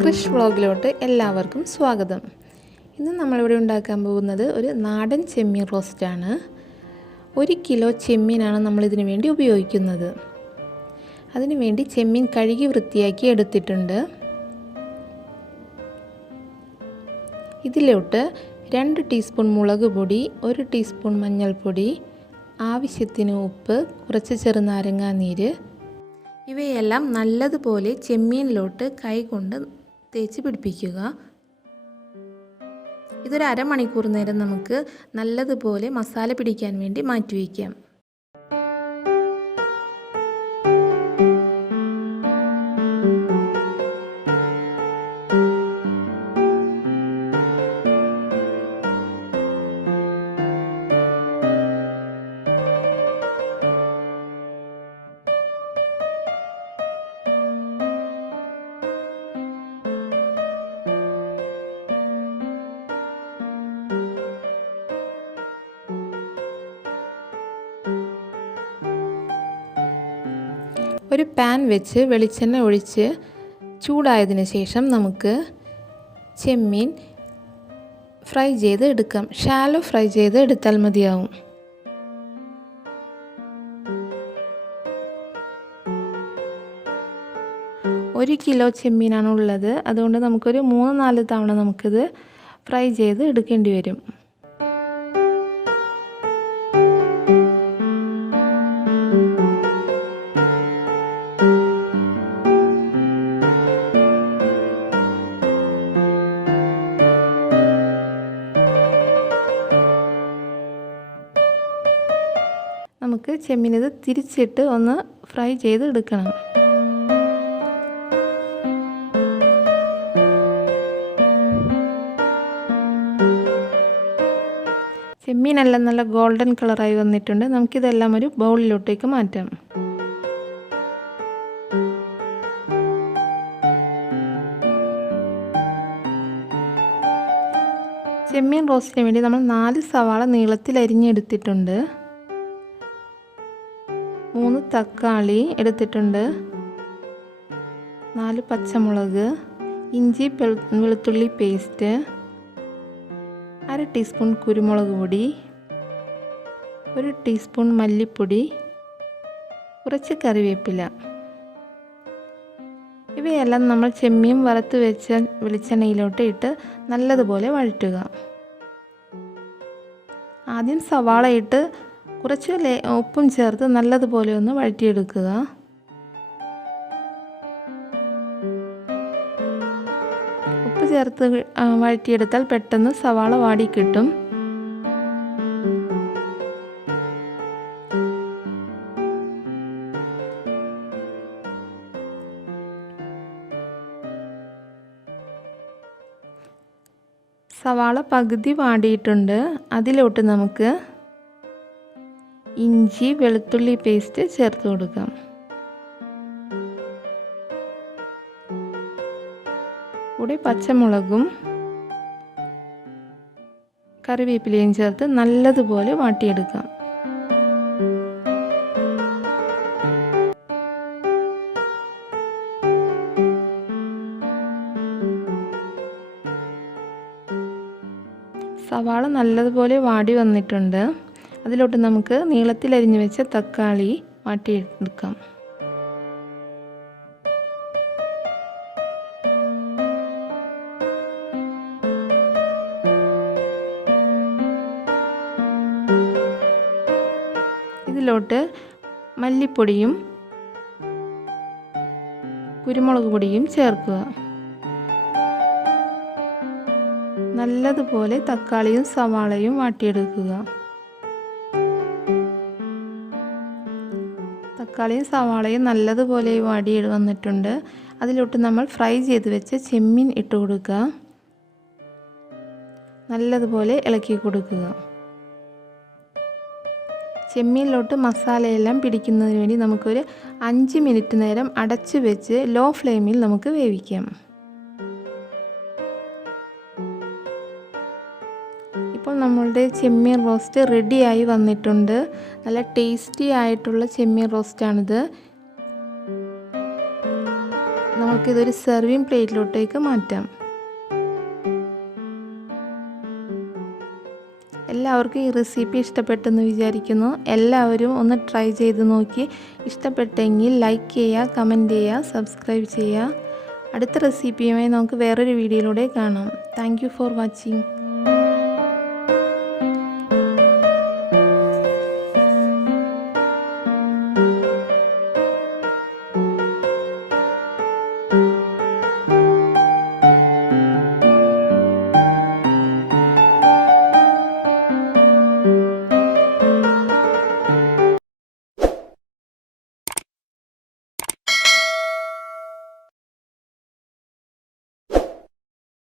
ക്രിഷ് വ്ളോഗിലോട്ട് എല്ലാവർക്കും സ്വാഗതം. ഇന്ന് നമ്മളിവിടെ ഉണ്ടാക്കാൻ പോകുന്നത് ഒരു നാടൻ ചെമ്മീൻ റോസ്റ്റാണ്. 1 കിലോ ചെമ്മീനാണ് നമ്മളിതിനു വേണ്ടി ഉപയോഗിക്കുന്നത്. അതിനുവേണ്ടി ചെമ്മീൻ കഴുകി വൃത്തിയാക്കി എടുത്തിട്ടുണ്ട്. ഇതിലോട്ട് 2 ടീസ്പൂൺ മുളക് പൊടി, 1 ടീസ്പൂൺ മഞ്ഞൾപ്പൊടി, ആവശ്യത്തിന് ഉപ്പ്, കുറച്ച് ചെറുനാരങ്ങാ നീര്, ഇവയെല്ലാം നല്ലതുപോലെ ചെമ്മീനിലോട്ട് കൈകൊണ്ട് തേച്ച് പിടിപ്പിക്കുക. ഇതൊരു അരമണിക്കൂർ നേരം നമുക്ക് നല്ലതുപോലെ മസാല പിടിക്കാൻ വേണ്ടി മാറ്റിവെക്കാം. ഒരു പാൻ വെച്ച് വെളിച്ചെണ്ണ ഒഴിച്ച് ചൂടായതിനു ശേഷം നമുക്ക് ചെമ്മീൻ ഫ്രൈ ചെയ്ത് എടുക്കാം. ഷാലോ ഫ്രൈ ചെയ്ത് എടുത്താൽ മതിയാവും. ഒരു കിലോ ചെമ്മീനാണ് ഉള്ളത്. അതുകൊണ്ട് നമുക്കൊരു 3-4 തവണ നമുക്കിത് ഫ്രൈ ചെയ്ത് എടുക്കേണ്ടി വരും. നമുക്ക് ചെമ്മീൻ ഇത് തിരിച്ചിട്ട് ഒന്ന് ഫ്രൈ ചെയ്ത് എടുക്കണം. ചെമ്മീനെല്ലാം നല്ല ഗോൾഡൻ കളറായി വന്നിട്ടുണ്ട്. നമുക്കിതെല്ലാം ഒരു ബൗളിലോട്ടേക്ക് മാറ്റാം. ചെമ്മീൻ റോസ്റ്റിന് വേണ്ടി നമ്മൾ 4 സവാള നീളത്തിൽ അരിഞ്ഞെടുത്തിട്ടുണ്ട്. 3 തക്കാളി എടുത്തിട്ടുണ്ട്, 4 പച്ചമുളക്, ഇഞ്ചി വെളുത്തുള്ളി പേസ്റ്റ്, 1/2 ടീസ്പൂൺ കുരുമുളക് പൊടി, 1 ടീസ്പൂൺ മല്ലിപ്പൊടി, കുറച്ച് കറിവേപ്പില. ഇവയെല്ലാം നമ്മൾ ചെമ്മീൻ വറുത്ത് വെച്ച വെളിച്ചെണ്ണയിലോട്ട് ഇട്ട് നല്ലതുപോലെ വഴറ്റുക. ആദ്യം സവാള ഇട്ട് കുറച്ച് ഉപ്പും ചേർത്ത് നല്ലതുപോലെ ഒന്ന് വഴറ്റിയെടുക്കുക. ഉപ്പ് ചേർത്ത് വഴറ്റിയെടുത്താൽ പെട്ടെന്ന് സവാള വാടി കിട്ടും. സവാള പകുതി വാടിയിട്ടുണ്ട്. അതിലോട്ട് നമുക്ക് ഇഞ്ചി വെളുത്തുള്ളി പേസ്റ്റ് ചേർത്ത് കൊടുക്കാം. കൂടെ പച്ചമുളകും കറിവേപ്പിലയും ചേർത്ത് നല്ലതുപോലെ വാട്ടിയെടുക്കാം. സവാള നല്ലതുപോലെ വാടി വന്നിട്ടുണ്ട്. അതിലോട്ട് നമുക്ക് നീളത്തിൽ അരിഞ്ഞു വെച്ച തക്കാളി വാട്ടിയെടുക്കാം. ഇതിലോട്ട് മല്ലിപ്പൊടിയും കുരുമുളക് പൊടിയും ചേർക്കുക. നല്ലതുപോലെ തക്കാളിയും സവാളയും വാട്ടിയെടുക്കുക. തക്കാളിയും സവാളയും നല്ലതുപോലെ വാടി വന്നിട്ടുണ്ട്. അതിലോട്ട് നമ്മൾ ഫ്രൈ ചെയ്ത് വെച്ച ചെമ്മീൻ ഇട്ട് കൊടുക്കുക. നല്ലതുപോലെ ഇളക്കി കൊടുക്കുക. ചെമ്മീനിലോട്ട് മസാലയെല്ലാം പിടിക്കുന്നതിന് വേണ്ടി നമുക്കൊരു 5 മിനിറ്റ് നേരം അടച്ചു വെച്ച് ലോ ഫ്ലെയിമിൽ നമുക്ക് വേവിക്കാം. ഇപ്പോൾ നമ്മളുടെ ചെമ്മീൻ റോസ്റ്റ് റെഡിയായി വന്നിട്ടുണ്ട്. നല്ല ടേസ്റ്റി ആയിട്ടുള്ള ചെമ്മീൻ റോസ്റ്റാണിത്. നമുക്കിതൊരു സെർവിങ് പ്ലേറ്റിലോട്ടേക്ക് മാറ്റാം. എല്ലാവർക്കും ഈ റെസിപ്പി ഇഷ്ടപ്പെട്ടെന്ന് വിചാരിക്കുന്നു. എല്ലാവരും ഒന്ന് ട്രൈ ചെയ്ത് നോക്കി. ഇഷ്ടപ്പെട്ടെങ്കിൽ ലൈക്ക് ചെയ്യുക, കമൻറ്റ് ചെയ്യുക, സബ്സ്ക്രൈബ് ചെയ്യുക. അടുത്ത റെസിപ്പിയുമായി നമുക്ക് വേറൊരു വീഡിയോയിലൂടെ കാണാം. Thank you for watching.